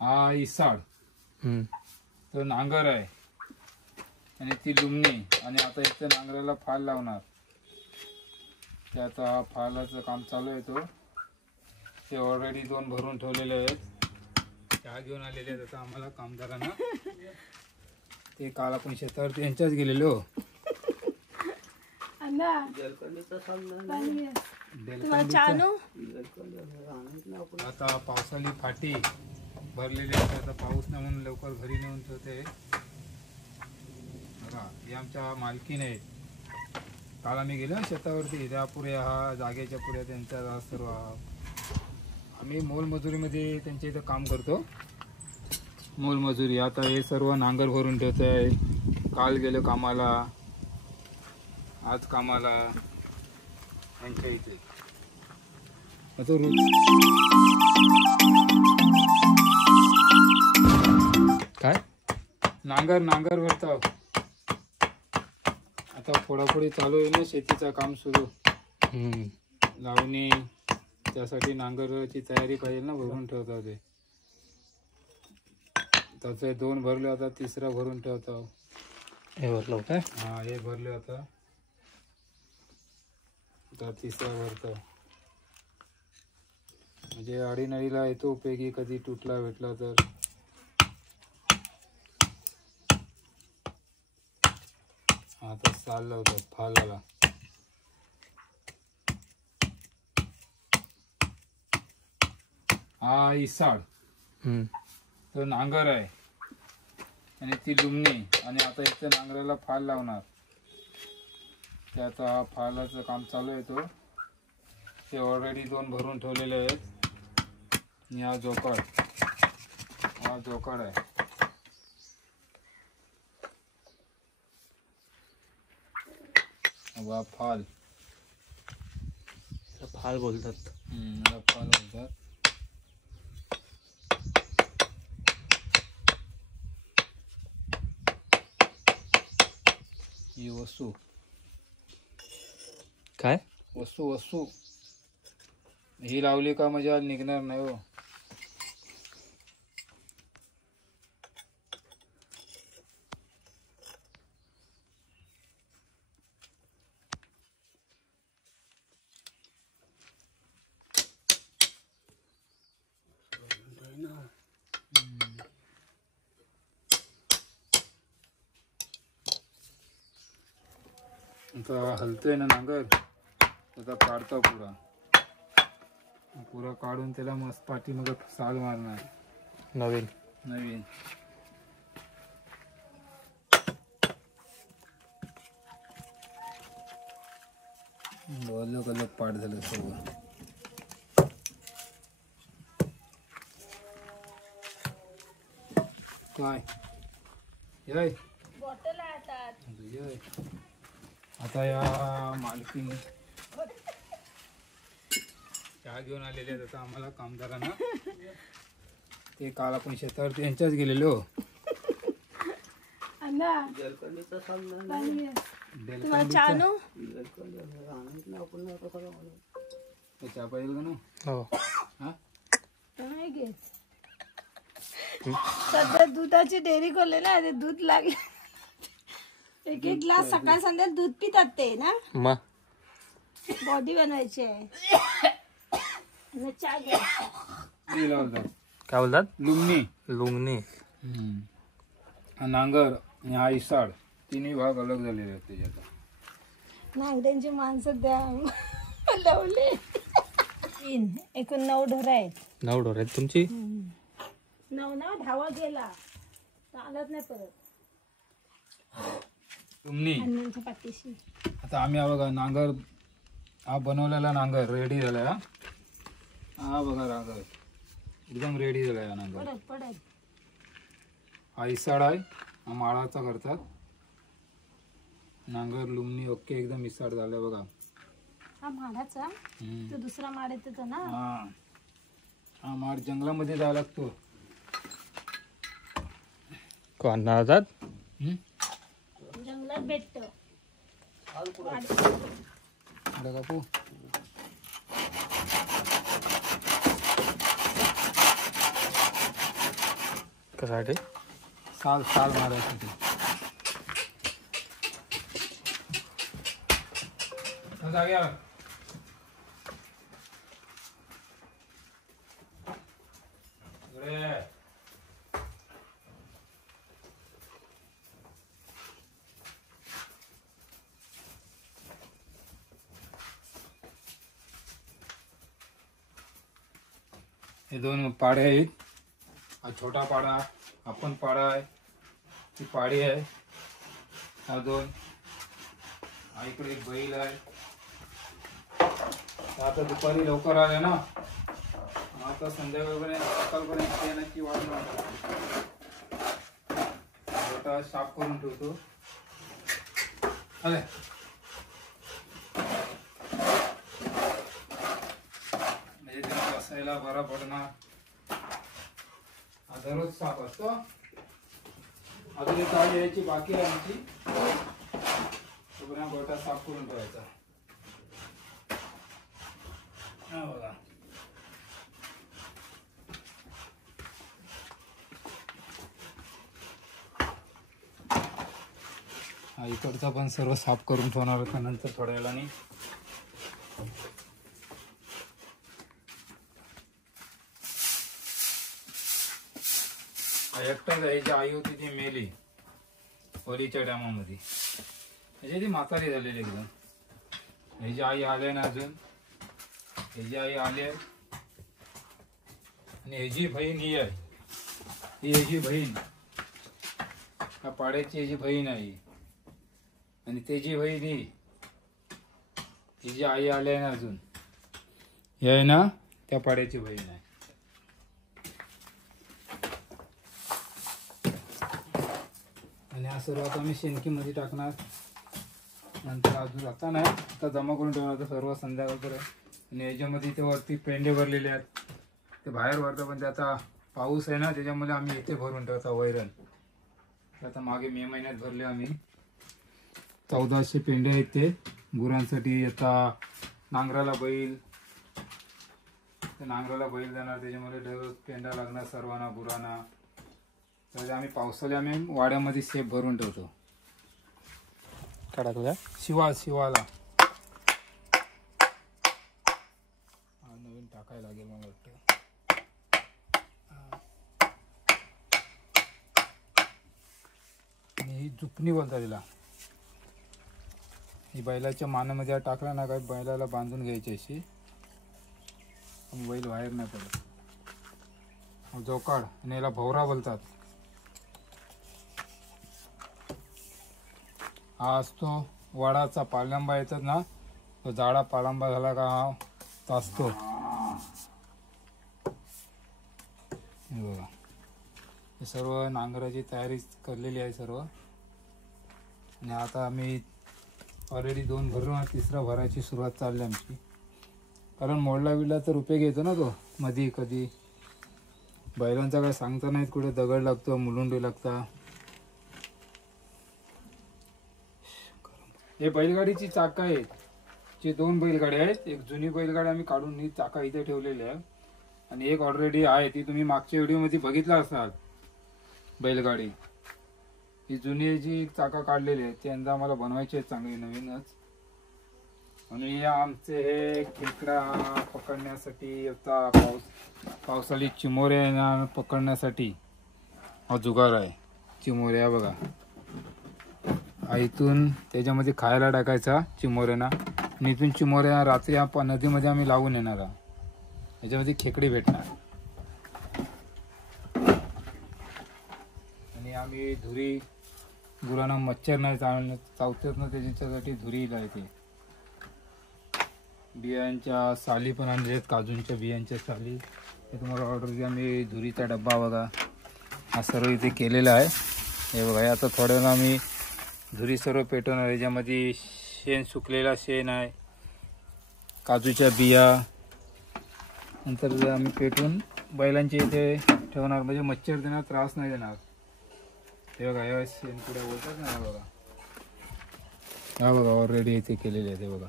हा इसाड तो नांगर आहे आणि ती लुमणी आणि आता इथे नांगराला फाल लावणार. ते आता फालाचं काम चालू आहे. ते ऑलरेडी 2 भरून ठेवलेले आहेत. चहा घेऊन आलेले आहेत आता आम्हाला कामगारांना. ते काल आपण शेतावर त्यांच्याच गेलेलो. आता पावसाळी फाटी भरलेली आहे. आता पाऊस नाही म्हणून लवकर घरी नेऊन ठेवते. बघा हे आमच्या मालकीन आहेत. काल आम्ही गेलो शेतावरती. त्या पुऱ्या हा जागेच्या पुऱ्या त्यांचा सर्व. आम्ही मोलमजुरीमध्ये त्यांच्या इथं काम करतो. मोलमजुरी. आता हे सर्व नांगर भरून ठेवत आहे. काल गेलो कामाला, आज कामाला यांच्या इथे. काय नांगर भरतो. आता फोडाफोडी चालू आहे ना, शेतीचं काम सुरू. लावणी त्यासाठी नांगरची तयारी पाहिजे ना, भरून ठेवतात ते. त्याचे 2 भरले, आता 3रा भरून ठेवतो. हे भरलं काय? हा हे भरले आता 3रा भरतो. म्हणजे अडीनडीला येतो उपयोगी, कधी तुटला भेटला तर. आता साल लावतात फालाला. हा इसाड तो नांगर आहे आणि ती लुमणी आणि आता इथे नांगराला फाल लावणार. ते आता फालाचं काम चालू आहे. ते ऑलरेडी 2 भरून ठेवलेले आहेत. आणि हा जोकाड आहे. फाल बोलतात. फाल बोलतात. ही वस्तू काय? वस्तू ही लावली का म्हणजे निघणार नाही हो. आता हलतोय ना नांगर. आता काढतो पुरा काढून त्याला मस्त पाठी मग साल मारणार. नवीन अलग पाठ झालं सर्व. काय बॉटल आता या मालकीने चहा घेऊन आलेले आहेत आता आम्हाला कामगारांना. ते काल आपण शेतावर त्यांच्याच गेलेलो. चहा पाहिजे का ना? सध्या दुधाची डेअरी खोलले ना, ते दूध लागले. एक ग्लास सकाळ संध्याकाळ दूध पितात ते ना. बॉडी बनवायची आहे. काय बोलतात? लुमणी. नांगर आणि हा इसाड 3 भाग अलग झालेले आहेत त्याच्यात. नांगऱ्यांची माणसं द्या लावले. एकूण 9 ढोर आहेत. 9 ढोर आहेत तुमची? 9 धावा गेला चालत नाही परत. लुमणी पाठीशी. आता आम्ही बघा नांगर हा बनवलेला नांगर रेडी झालाय. हा बघा नांगर एकदम रेडी झालाय. नांगर हा इसाड आहे. हा माळाचा करतात नांगर. लुमणी ओके एकदम इसाड झालाय बघा. हा माडाचा तो दुसरा माड येतो ना. हा माड जंगलामध्ये जायला लागतो. कोणा जातात? जंगलात भेटतो. कापू कशासाठी? साल साल मारायसाठी. जाऊया. इकडे. हे दोन पाडे आहेत. हा छोटा पाडा, हा पण पाडा आहे, ती पाडी आहे. हा दोन, हा इकडे एक बैल आहे. आता दुपारी लवकर आले ना, आता संध्याकाळपर्यंत सकाळपर्यंत येण्याची वाट नाही. साफ करून ठेवतो. अरे म्हणजे ते बसायला बरा पडणार. हा दररोज साफ असतो. अजून एक गाडी यायची बाकी आहे आमची, तोपर्यंत गोटा साफ करून ठेवायचा. हा बघा, हा इकडचा पण सर्व साफ करून ठेवणार होता नंतर थोड्या वेळाने. एकटाच याची आई होती ती मेली होलीच्या टायमामध्ये. म्हणजे ती म्हातारी झालेली एकदम. ह्याची आई आले ना अजून, ह्याची आई आली आहे. आणि ह्याची बहीण ही आहे, ही ह्याची बहीण, हा पाड्याची ह्याची बहीण आहे. आणि त्याची बहीण ही, हिची आई आली आहे ना अजून, ही आहे ना त्या पाड्याची बहीण आहे. आणि हा सर्व आता मी शेणकीमध्ये टाकणार. नंतर अजून आता नाही, आता जमा करून ठेवणार सर्व संध्याकाळपर्यंत. आणि याच्यामध्ये इथे वरती पेंडे भरलेले आहेत, ते बाहेर भरतं. पण ते आता पाऊस आहे ना, त्याच्यामुळे आम्ही इथे भरून ठेवतो वैरण. आता मागे मे महिन्यात भरले आम्ही. 1400 पेंडे आहेत ते गुरांसाठी. आता नांगराला बैल, तर नांगराला बैल जाणार, त्याच्यामुळे दररोज पेंडा लागणार सर्वांना गुरांना. तर आम्ही पावसाळ्यात आम्ही वाड्यामध्ये शेप भरून ठेवतो. टाकल्या शिवाला नवीन टाकायला लागेल मला वाटतं. आणि ही जुपणी बोलतात तिला. ही बैलाच्या मानामध्ये टाकला ना काय, बैलाला बांधून घ्यायची अशी, बैल बाहेर नाही पडत. जोकाड, आणि याला भवरा बोलतात. हा असतो वडाचा पालांबा येतात ना, तो जाडा पालांबा झाला का हा तासतो. हे बघा, हे सर्व नांगराची तयारी करलेली आहे सर्व. आणि आता आम्ही ऑलरेडी 2 भरून, तिसरा भरायची सुरुवात चालली आमची. कारण मोडला बिडला तर उपयोग येतो ना तो मधी कधी. बैलांचा काय सांगता नाहीत, कुठे दगड लागतो, मुलुंडी लागता. हे बैलगाडीची चाका आहेत, जे 2 बैलगाड्या आहेत. एक जुनी बैलगाडी आम्ही काढून ही चाका इथे ठेवलेली आहे, आणि एक ऑलरेडी आहे, ती तुम्ही मागच्या व्हिडिओमध्ये बघितला असाल बैलगाडी. ही जुनी जी चाका काढलेली आहे ती यंदा आम्हाला बनवायची आहे चांगली नवीनच. आणि आमचे हे खेकडा पकडण्यासाठी, आता पावसाळी चिमोऱ्या पकडण्यासाठी हा जुगार आहे. चिमोऱ्या बघा, इथून त्याच्यामध्ये खायला टाकायचा चिमोऱ्यांना, आणि इथून चिमोऱ्या रात्री नदीमध्ये आम्ही लावून येणार. याच्यामध्ये खेकडी भेटणार. आणि आम्ही धुरी, गुरांना मच्छर नाही चावतात ना, त्याच्यासाठी धुरी लावते. बियांच्या साली पण आणले आहेत, काजूंच्या बियांच्या साली. हे तुम्हाला ऑर्डर द्या. आम्ही धुरीचा डब्बा बघा, हा सर्व इथे केलेला आहे. हे बघा, आता थोड्या वेळा आम्ही धुरी सर्व पेटवणार. याच्यामध्ये शेण, सुकलेला शेण आहे, काजूच्या बिया. नंतर आम्ही पेटवून बैलांच्या इथे ठेवणार, म्हणजे मच्छर देणार, त्रास नाही देणार. हे बघा, या शेणकुड्या बोलतात ना, बघा, हा बघा ऑलरेडी इथे केलेले आहे. ते बघा,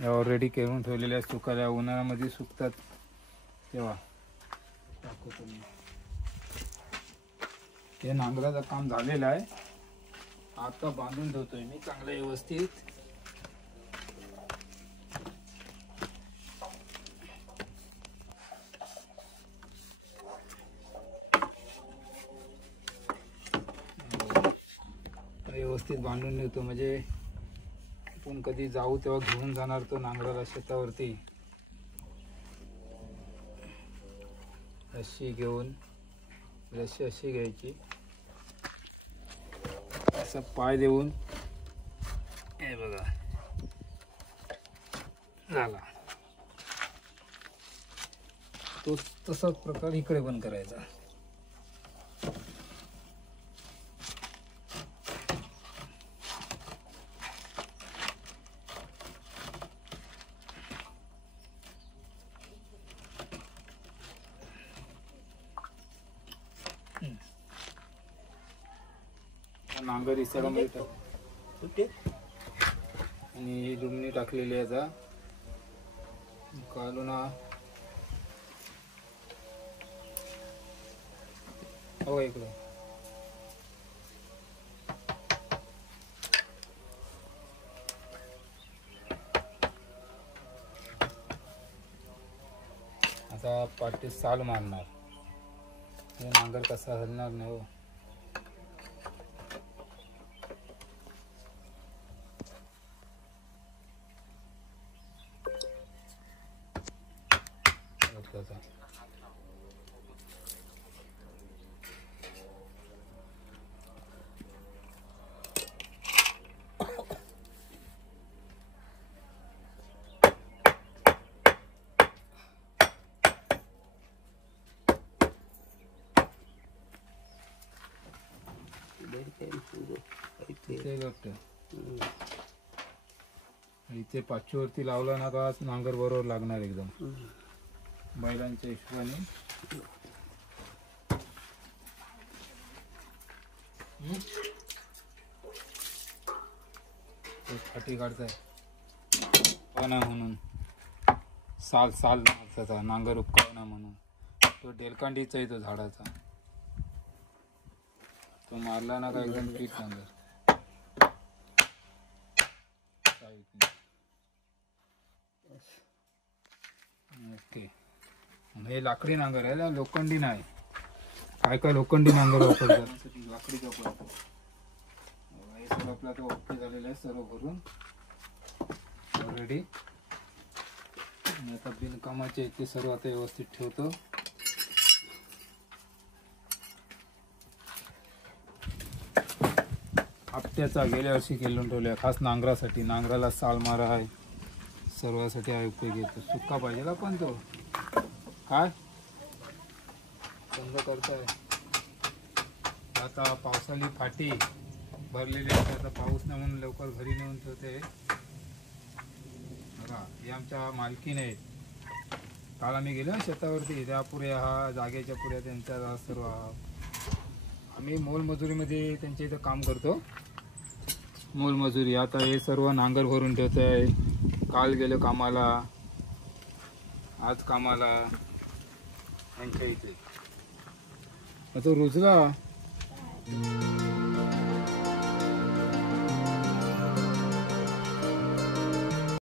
या ऑलरेडी करून ठेवलेल्या सुकायला, उन्हाळ्यामध्ये सुकतात तेव्हा टाकू तुम्ही. हे नांगराचं काम झालेलं आहे. आता बांधून ठेवतोय मी चांगलं व्यवस्थित. व्यवस्थित बांधून ठेवतो म्हणजे आपण कधी जाऊ तेव्हा घेऊन जाणार तो नांगराला शेतावरती. रस्सी घेऊन रस्सी अशी घ्यायची, असं पाय देऊन हे बघा झाला. तो तसाच प्रकार इकडे पण करायचा. नांगर इसारामध्ये टाक आणि दुमणी टाकलेली आहे. आता काढून हो इकडे आता पाठी साल मारणार. हे नांगर कसा हलणार नाही हो. इथे पाचवीवरती लावला ना का नांगर बरोबर लागणार एकदम बैलांच्या हिशोबाने. फाटी काढताय उपकवना म्हणून साल साल मारताचा नांगर उपकवना म्हणून. तो डेलकांडीचा आहे तो झाडाचा. तो मारला ना का एकदम पीठ नांगर. ओके, हे लाकडी नांगर आहे, लोखंडी नाही. काय काय लोखंडी नांगर वापरतात, लाकडीचा वापरतो. हे सर्व आपला तो ओके झालेला आहे सर्व भरून ऑलरेडी. आता बिनकामाचे ते सर्व आता व्यवस्थित ठेवतो. आपट्याचा गेल्या वर्षी केलून ठेवल्या खास नांगरासाठी. नांगराला साल मारा आहे सर्वासाठी आहे उपयोगी येतो. सुक्का पाहिजे पण तो काय बंद करताय. आता पावसाळी फाटी भरलेली आहे. आता पाऊस नाही म्हणून लवकर घरी नेऊन ठेवते. बघा हे आमच्या मालकीन आहेत. काल आम्ही गेलो शेतावरती, त्या पुऱ्या हा जागेच्या पुऱ्या त्यांचा सर्व. आम्ही मोलमजुरीमध्ये त्यांच्या इथं काम करतो, मोलमजुरी. आता हे सर्व नांगर भरून ठेवत आहे. काल गेलो कामाला, आज कामाला यांच्या इथे. तो रुजला